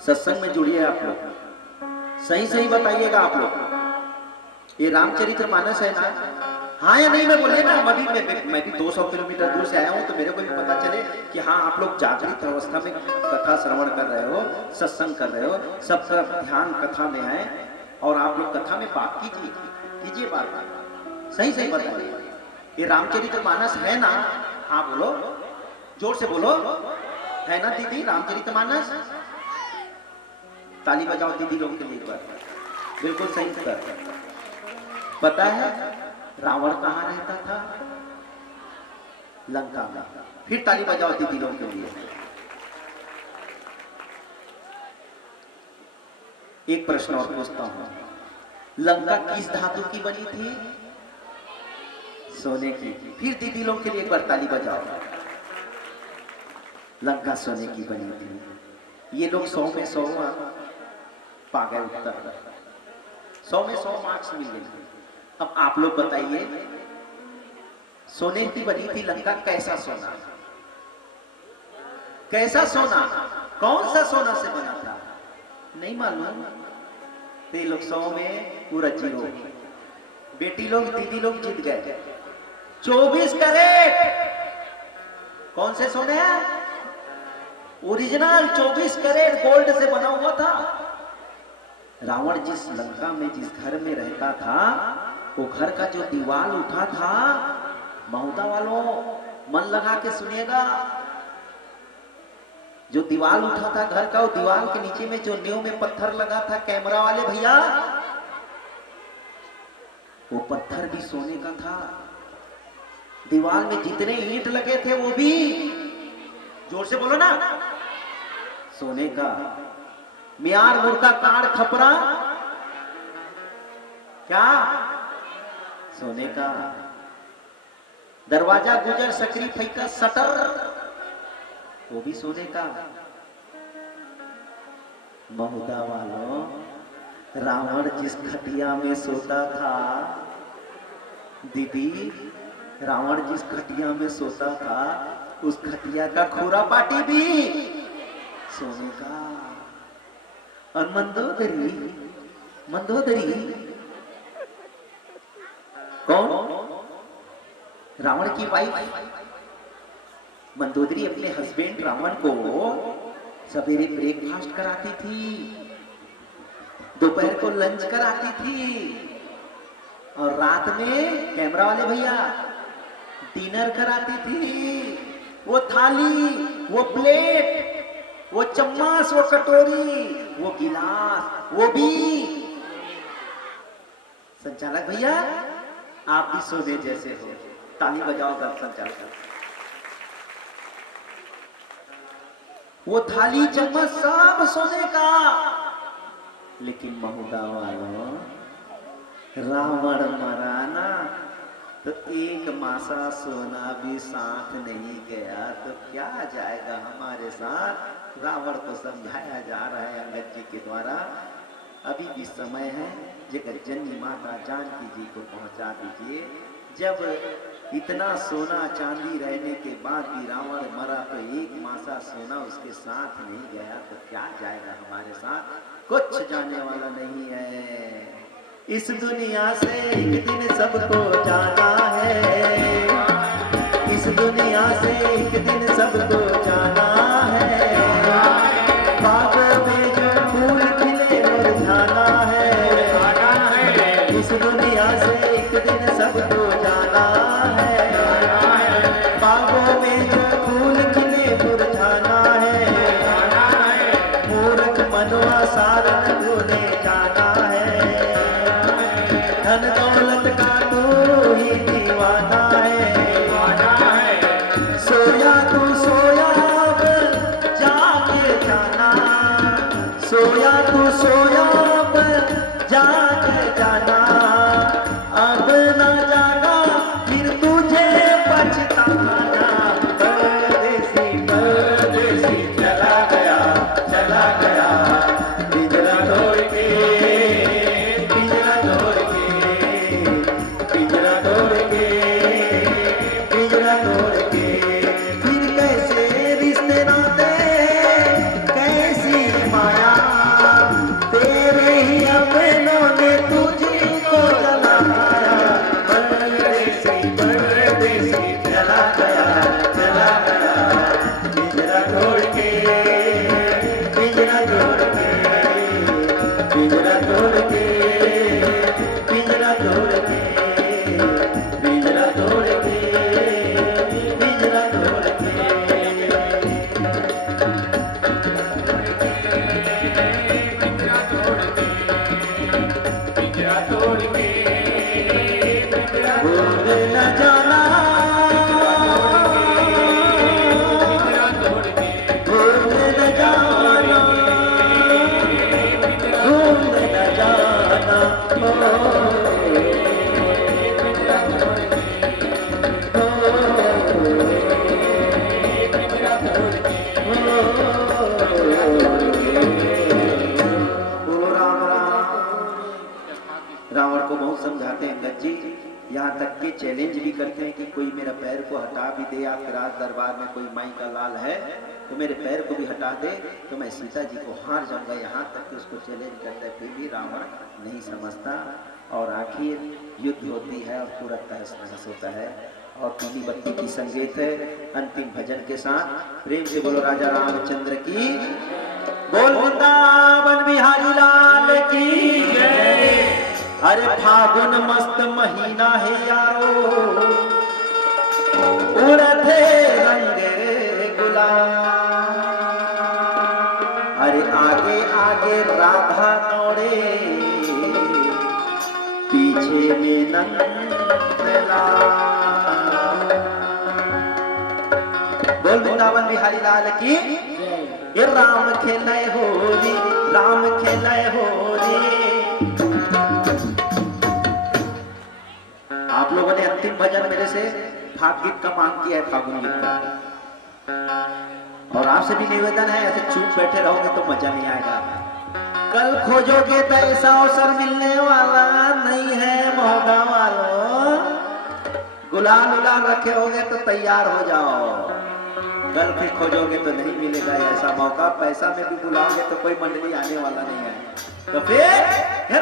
सत्संग में जुड़िए आप लोग, सही सही बताइएगा आप लोग। ये रामचरितमानस है ना, हाँ या नहीं में बोलिए ना। मैं भी 200 किलोमीटर दूर से आया हूँ, तो मेरे को भी पता चले कि हाँ आप लोग जागृत अवस्था में कथा श्रवण कर रहे हो, सत्संग कर रहे हो, सबका ध्यान कथा में है, और आप लोग कथा में बात कीजिए बात सही सही बताइए। ये रामचरितमानस है ना? हाँ बोलो, जोर से बोलो, है ना दीदी रामचरितमानस? ताली बजाओ दीदी लोग के लिए एक बार। बिल्कुल सही उत्तर। पता है रावण कहाँ रहता था? लंका में। फिर ताली बजाओ दीदी लोग के लिए। एक प्रश्न और पूछता हूं, लंका किस धातु की बनी थी? सोने की। फिर दीदी लोग के लिए एक बार ताली बजाओ। लंका सोने की बनी थी। ये लोग 100 में 100 पा गए उत्तर, 100 में 100 मार्क्स मिल गए। अब आप लोग बताइए, सोने की बनी थी लंका, कैसा सोना? कैसा सोना? कौन सा सोना से बना था? नहीं मालूम। तो ये लोग 100 में पूरा 0। बेटी लोग दीदी लोग जीत गए। 24 कैरेट। कौन से सोने हैं? ओरिजिनल 24 कैरेट गोल्ड से बना हुआ था। रावण जिस लंका में, जिस घर में रहता था, वो घर का जो दीवार उठा था, महुदा वालों मन लगा के सुनिएगा, जो दीवार उठा था घर का, वो दीवार के नीचे में जो नींव में पत्थर लगा था, कैमरा वाले भैया, वो पत्थर भी सोने का था। दीवार में जितने ईंट लगे थे वो भी, जोर से बोलो ना, सोने का। मियार मुर्गा काड़ खपरा क्या, सोने का। दरवाजा गुजर सकरी फैका सटर, वो भी सोने का। महुदा वालों, रावण जिस खटिया में सोता था दीदी, रावण जिस खटिया में सोता था उस खटिया का खोरा पाटी भी सोने का। और मंदोदरी, मंदोदरी कौन, रावण की वाइफ मंदोदरी अपने हस्बैंड रावण को सवेरे ब्रेकफास्ट कराती थी, दोपहर को लंच कराती थी, और रात में कैमरा वाले भैया डिनर कराती थी। वो थाली, वो प्लेट, वो चम्मच, वो कटोरी, वो गिलास, वो भी। संचालक भैया आप भी सोने जैसे हो, ताली बजाओ सब संचालक। वो थाली चम्मच सब सोने का। लेकिन महुदा वालों, रावण मरा ना तो एक मासा सोना भी साथ नहीं गया तो क्या जाएगा हमारे साथ। रावण को समझाया जा रहा है अंगद जी के द्वारा, अभी भी समय है, जगत जननी माता जानकी जी को पहुंचा दीजिए। जब इतना सोना चांदी रहने के बाद भी रावण मरा तो एक मासा सोना उसके साथ नहीं गया तो क्या जाएगा हमारे साथ। कुछ जाने वाला नहीं है, इस दुनिया से एक दिन सबको जाना है, इस दुनिया से एक दिन सबको जाना है। बाग में जो फूल खिले मुरझाना है, इस दुनिया से एक दिन सबको जाना है। बागों में जो फूल खिले मुरझाना है, मूर्ख मनवा सारन ढूंढे जाना है। धन दौलत का तू ही दीवाना है, सोया तू सोया अब जाके जाना, सोया तू सोया अब जाके जाना। अब न जागा फिर तुझे पछताना। परदेसी परदेसी चला गया, चला गया पिंजरा तोड़ के, पिंजरा तोड़ के, पिंजरा तोड़ के, पिंजरा तोड़ के। फिर कैसे रिश्ते नाते, कैसी माया, तेरे ही अपनों ने तुझको जलाया। परदेसी परदेसी चला गया, चला गया पिंजरा तोड़ के, पिंजरा तोड़ के, पिंजरा तोड़ के, पिंजरा तोड़ के, पिंजरा तोड़ के, पिंजरा तोड़ के। पिंजरा तोड़ के, भूल न जाना, पिंजरा तोड़ के, भूल न जाना, भूल न जाना। रावण को बहुत समझाते हैं अंगद जी, यहाँ तक के चैलेंज भी करते हैं कि कोई मेरा पैर को हटा भी दे, आपके राज दरबार में कोई माई का लाल है तो मेरे पैर को भी हटा दे तो मैं सीता जी को हार जाऊंगा। यहाँ तक कि उसको चैलेंज करता है, फिर भी रावण नहीं समझता और आखिर युद्ध होती है और पूरा तहस नहस होता है। और पीली बत्ती की संगीत है अंतिम भजन के साथ। प्रेम से बोलो राजा रामचंद्र की, बोल वृंदावन बिहारी लाल की जय। अरे फागुन मस्त महीना है यारो, उड़ते रंगे गुलाल। अरे आगे आगे राधा दौड़े, पीछे में नंदलाल। वृंदावन बिहारी लाल की ये राम खेले होली, राम खेले होली। आप लोगों ने अंतिम भजन मेरे से फाग गीत का मांग किया है, फागुन गीत का, और आपसे भी निवेदन है ऐसे चुप बैठे रहोगे तो मजा नहीं आएगा। कल खोजोगे तो ऐसा अवसर मिलने वाला नहीं है मोहगा वालों, गुलाल उलाल रखे होगे तो तैयार हो जाओ, कल फिर खोजोगे तो नहीं मिलेगा ऐसा मौका, पैसा में भी बुलाओगे तो कोई मंडली आने वाला नहीं है। तो फिर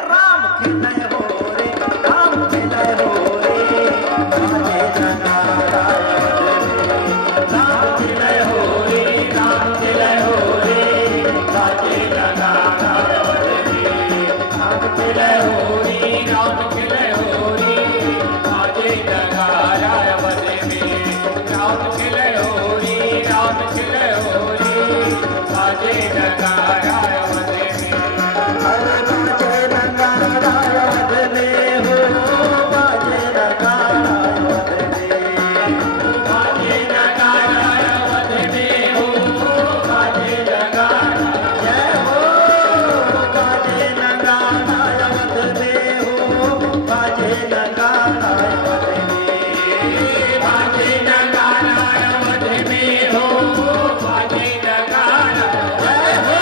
राम खेले हो रे, राम खेले हो रे, बाजे नगाड़ा राम खेले हो रे, राम खेले हो रे, बाजे नगाड़ा राम खेले हो रे, राम खेले होरी बाजे नगाड़ा बजे में, राम खेले होरी बाजे नगाड़ा बजे में। अरे बाजे नगाड़ा बजे हो, बाजे नगाड़ा बजे, बाजे नगाड़ा बजे हो, बाजे नगाड़ा जय हो, बाजे नगाड़ा बजे हो, बाजे नगाड़ा बजे, बाजे नगाड़ा बजे में हो, बाजे नगाड़ा जय हो,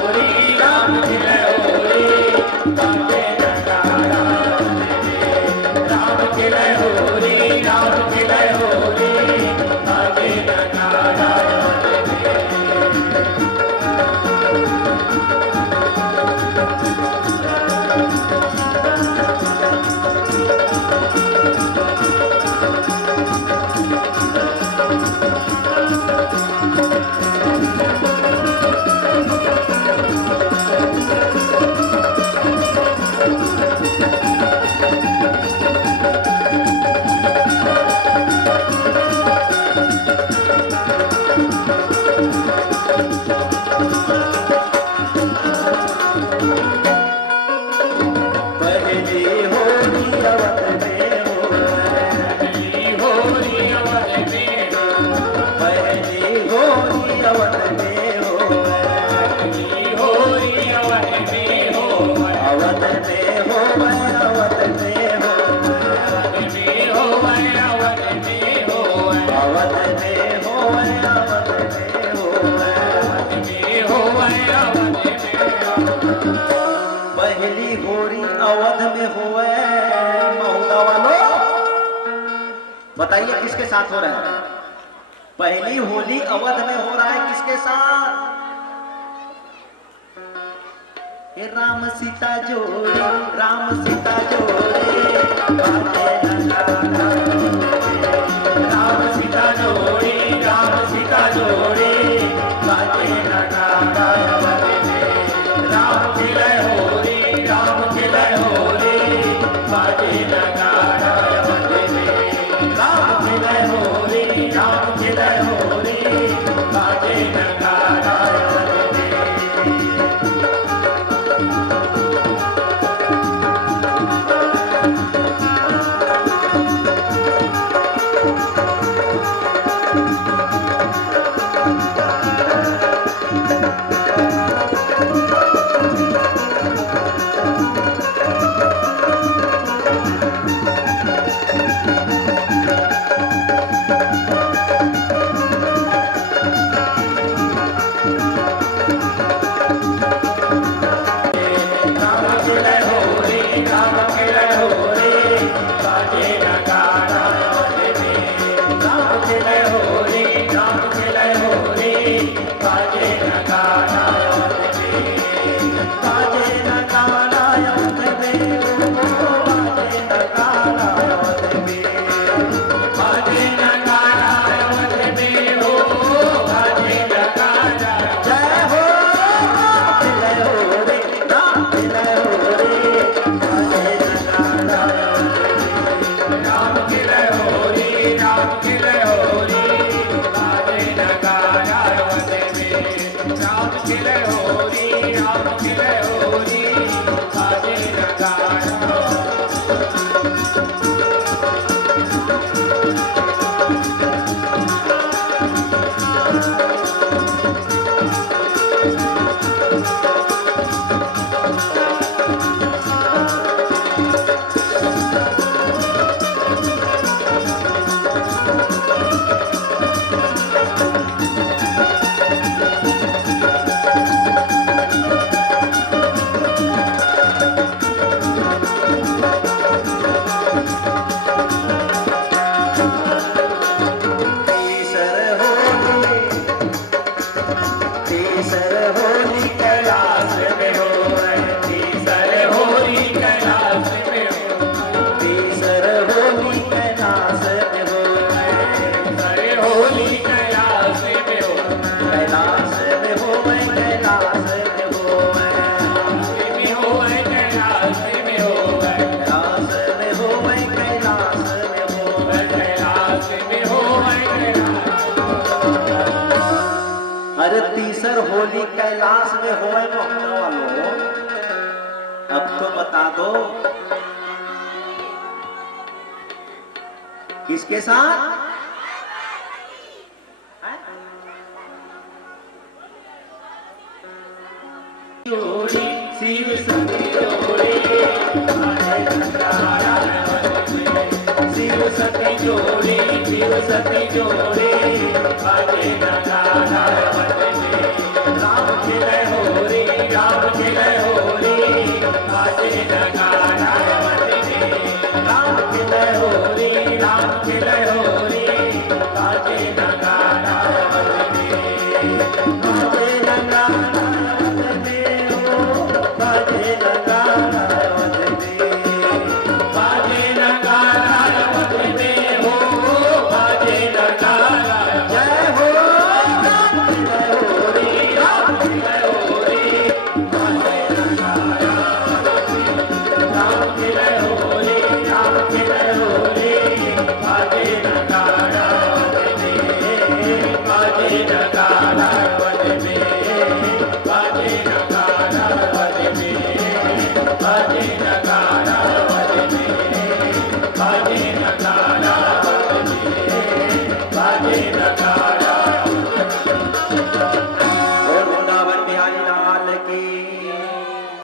होरी राम खेले होरी बाजे नगाड़ा राम खेले होरी, राम खेले होरी बाजे नगाड़ा पहली होली अवध में हो, होरी अवध में हो, पहली होली अवध में हो, होरी अवध में हो, अवध में हो, अवध में हो, अवध में हो, अवध में हो, अवध में हो, अवध में हो, में हो, अवध में हो। पहली होली अवध में हो। महुदा वालों बताइए किसके साथ हो रहा है? पहली होली अवध में हो रहा है किसके साथ? ये राम सीता जोड़ी, राम सीता जोड़ी, बाजे नगाड़ा, राम सीता जोड़ी, राम सीता जोड़ी बाजे नगाड़ा बजे में, राम खेले होरी, राम खेले होरी बाजे नगाड़ा बजे में, राम खेले होरी, राम खेले होरी बाजे नगाड़ा बजे में। अरे तीसर होली कैलाश में होए मोहल्ला वालों, अब तो बता दो किसके साथ? जोड़ी शिव सती जोड़ी शिव सती जोड़ी शिव सती जोड़ी बाजे नगाड़ा बजने राम खिले होरी राम खिले होरी बाजे नगाड़ा बजने राम खिले होरी राम खिले होरी बाजे नगाड़ा बजने बाजे नगाड़ा बाजे नगाड़ा बजने बाजे नगाड़ा बजने हो बाजे नगाड़ा जय हो राम जय हो रे राम जय हो रे बाजे नगाड़ा राम जय हो रे राम जय हो रे बाजे नगाड़ा बजने बाजे नगाड़ा बजने बाजे नगाड़ा बजने बाजे नगाड़ा